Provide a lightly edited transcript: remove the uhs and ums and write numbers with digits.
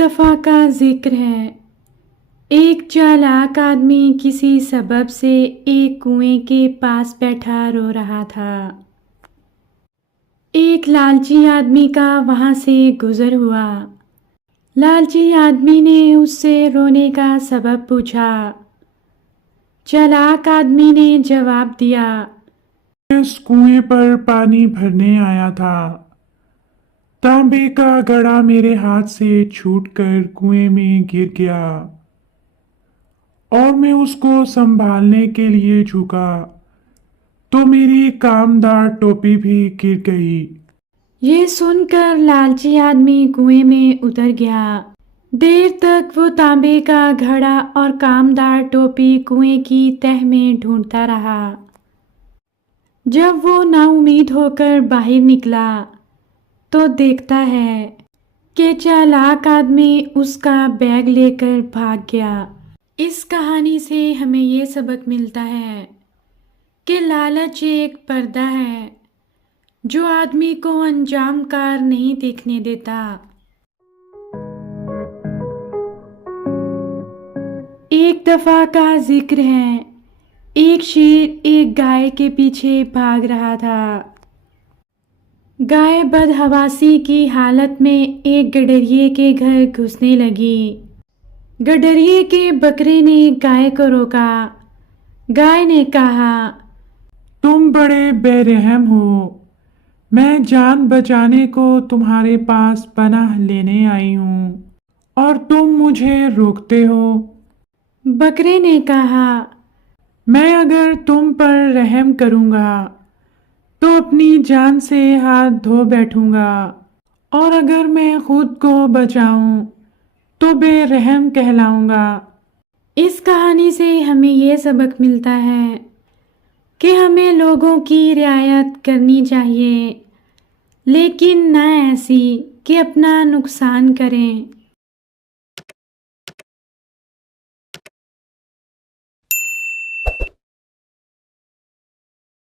ایک دفعہ کا ذکر ہے، ایک چالاک آدمی کسی سبب سے ایک کنویں کے پاس بیٹھا رو رہا تھا۔ ایک لالچی آدمی کا وہاں سے گزر ہوا۔ لالچی آدمی نے اس سے رونے کا سبب پوچھا۔ چالاک آدمی نے جواب دیا، میں اس کنویں پر پانی بھرنے آیا تھا۔ تانبے کا گھڑا میرے ہاتھ سے چھوٹ کر کنویں میں گر گیا اور میں اس کو سنبھالنے کے لیے جھکا تو میری کامدار ٹوپی بھی گر گئی۔ یہ سن کر لالچی آدمی کنویں میں اتر گیا۔ دیر تک وہ تانبے کا گھڑا اور کامدار ٹوپی کنویں کی تہہ میں ڈھونڈتا رہا۔ جب وہ نا امید ہو کر باہر نکلا تو دیکھتا ہے کہ چالاک آدمی اس کا بیگ لے کر بھاگ گیا۔ اس کہانی سے ہمیں یہ سبق ملتا ہے کہ لالچ ایک پردہ ہے جو آدمی کو انجام کار نہیں دیکھنے دیتا۔ ایک دفعہ کا ذکر ہے، ایک شیر ایک گائے کے پیچھے بھاگ رہا تھا۔ گائے بدحواسی کی حالت میں ایک گڈریے کے گھر گھسنے لگی۔ گڈریے کے بکرے نے گائے کو روکا۔ گائے نے کہا، تم بڑے بے رحم ہو، میں جان بچانے کو تمہارے پاس پناہ لینے آئی ہوں اور تم مجھے روکتے ہو۔ بکرے نے کہا، میں اگر تم پر رحم کروں گا تو اپنی جان سے ہاتھ دھو بیٹھوں گا، اور اگر میں خود کو بچاؤں تو بے رحم کہلاؤں گا۔ اس کہانی سے ہمیں یہ سبق ملتا ہے کہ ہمیں لوگوں کی رعایت کرنی چاہیے، لیکن نہ ایسی کہ اپنا نقصان کریں۔